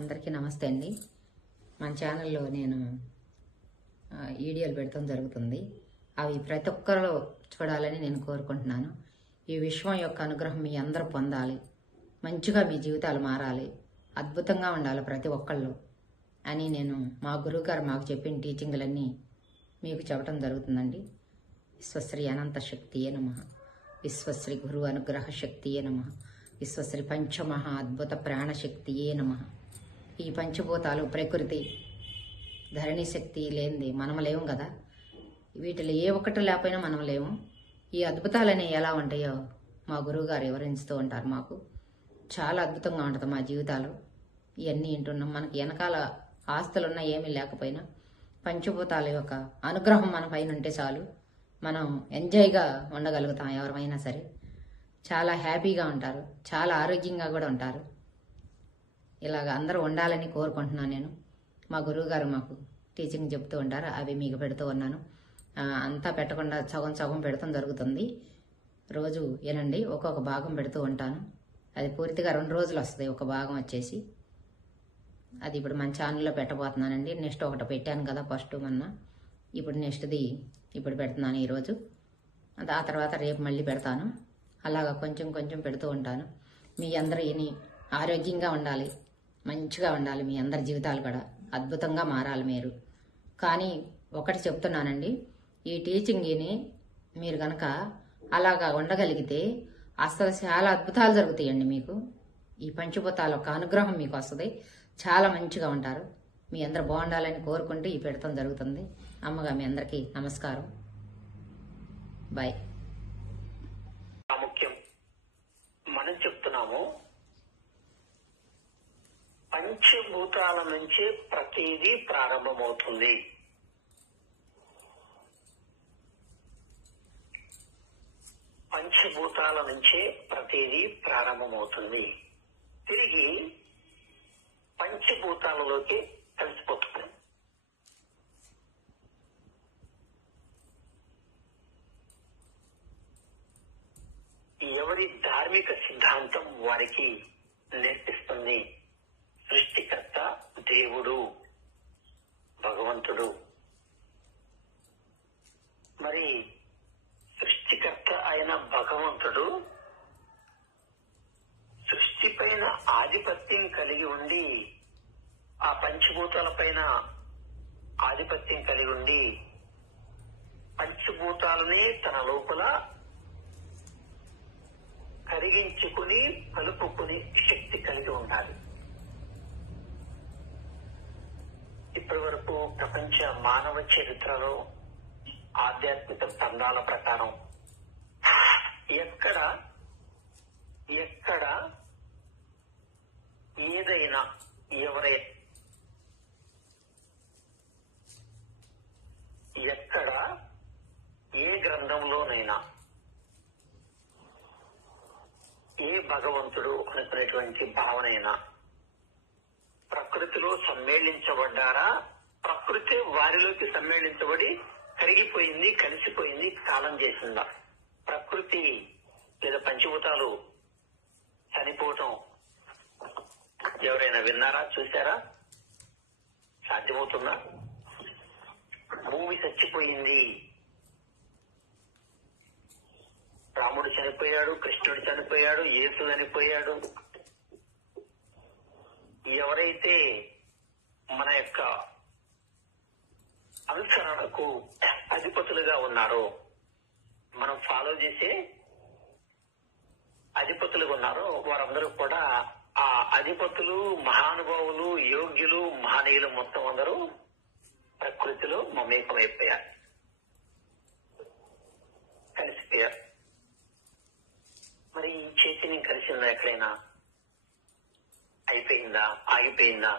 అందరికీ నమస్తే అండి. మన ఛానల్లో నేను వీడియోలు పెడతాం జరుగుతుంది. అవి ప్రతి ఒక్కరు చూడాలని నేను కోరుకుంటున్నాను. ఈ విశ్వం యొక్క అనుగ్రహం మీ అందరూ పొందాలి, మంచిగా మీ జీవితాలు మారాలి, అద్భుతంగా ఉండాలి ప్రతి ఒక్కళ్ళు అని నేను మా గురువుగారు మాకు చెప్పిన టీచింగ్లన్నీ మీకు చెప్పడం జరుగుతుందండి. విశ్వశ్రీ అనంత శక్తియే నమః, విశ్వశ్రీ గురు అనుగ్రహ శక్తియే నమః, విశ్వశ్రీ పంచమహా అద్భుత ప్రాణశక్తియే నమః. ఈ పంచభూతాలు ప్రకృతి ధరణి శక్తి లేనిది మనం లేవు కదా. వీటిలో ఏ ఒక్కటి లేకపోయినా మనం లేము. ఈ అద్భుతాలనే ఎలా ఉంటాయో మా గురువుగారు వివరిస్తూ ఉంటారు. మాకు చాలా అద్భుతంగా ఉంటుంది మా జీవితాలు. ఇవన్నీ వింటున్నాం. మనకి వెనకాల ఆస్తులున్నా ఏమీ లేకపోయినా పంచభూతాల యొక్క అనుగ్రహం మన పైన ఉంటే చాలు, మనం ఎంజాయ్గా ఉండగలుగుతాం. ఎవరైనా సరే చాలా హ్యాపీగా ఉంటారు, చాలా ఆరోగ్యంగా కూడా ఉంటారు. ఇలాగ అందరూ ఉండాలని కోరుకుంటున్నాను నేను. మా గురువుగారు మాకు టీచింగ్ చెప్తూ ఉంటారు, అవి మీకు పెడుతూ ఉన్నాను. అంతా పెట్టకుండా సగం సగం పెడతాం జరుగుతుంది. రోజు వినండి, ఒక్కొక్క భాగం పెడుతూ ఉంటాను. అది పూర్తిగా 2 రోజులు వస్తుంది ఒక భాగం వచ్చేసి. అది ఇప్పుడు మన ఛానల్లో పెట్టబోతున్నానండి. నెక్స్ట్ ఒకటి పెట్టాను కదా ఫస్ట్ మొన్న, ఇప్పుడు నెక్స్ట్ది ఇప్పుడు పెడుతున్నాను ఈరోజు. ఆ తర్వాత రేపు మళ్ళీ పెడతాను. అలాగా కొంచెం కొంచెం పెడుతూ ఉంటాను. మీ అందరూ విని ఆరోగ్యంగా ఉండాలి, మంచిగా ఉండాలి. మీ అందరి జీవితాలు కూడా అద్భుతంగా మారాలి మీరు. కానీ ఒకటి చెప్తున్నానండి, ఈ టీచింగ్ని మీరు కనుక అలాగా ఉండగలిగితే అసలు చాలా అద్భుతాలు జరుగుతాయండి మీకు. ఈ పంచభూతాల యొక్క అనుగ్రహం మీకు వస్తుంది, చాలా మంచిగా ఉంటారు. మీ అందరు బాగుండాలని కోరుకుంటూ ఈ పెడతాం జరుగుతుంది. అమ్మగా మీ అందరికీ నమస్కారం. బాయ్. ప్రాముఖ్యం మనం చెప్తున్నాము, పంచభూతాల నుంచే ప్రతిదీ ప్రారంభమవుతుంది. పంచభూతాల నుంచే ప్రతిదీ ప్రారంభమవుతుంది. తిరిగి పంచభూతాలలోకి కలిసిపోతుంది. ఎవరి ధార్మిక సిద్ధాంతం వారికి నేర్పిస్తుంది. సృష్టికర్త దేవుడు, భగవంతుడు. మరి సృష్టికర్త అయిన భగవంతుడు సృష్టి పైన ఆధిపత్యం కలిగి ఉండి, ఆ పంచభూతాల పైన ఆధిపత్యం కలిగి ఉండి, పంచభూతాలనే తన లోపల కరిగించుకుని కలుపుకుని శక్తి కలిగి ఉండాలి. ఇప్పటి వరకు ప్రపంచ మానవ చరిత్రలో ఆధ్యాత్మిక గ్రంథాల ప్రకారం ఎక్కడ ఏదైనా ఎక్కడ ఏ గ్రంథంలోనైనా ఏ భగవంతుడు అనుకునేటువంటి భావనైనా ప్రకృతిలో సమ్మేళించబడ్డారా, ప్రకృతి వారిలోకి సమ్మేళించబడి కరిగిపోయింది, కలిసిపోయింది, కాలం చేసిందా? ప్రకృతి లేదా పంచభూతాలు చనిపోవటం ఎవరైనా విన్నారా, చూసారా? సాధ్యమవుతుందా? భూమి చచ్చిపోయింది, రాముడు చనిపోయాడు, కృష్ణుడు చనిపోయాడు, యేసు చనిపోయాడు. ఎవరైతే మన యొక్క అనుసరణకు అధిపతులుగా ఉన్నారో, మనం ఫాలో చేసే అధిపతులుగా ఉన్నారో, వారందరూ కూడా ఆ అధిపతులు, మహానుభావులు, యోగ్యులు, మహనీయులు మొత్తం అందరూ ప్రకృతిలో మమేకమైపోయారు, కలిసిపోయారు. మరి ఈ చైతన్యం కలిసిందా? ఎక్కడైనా అయిపోయిందా? ఆగిపోయిందా?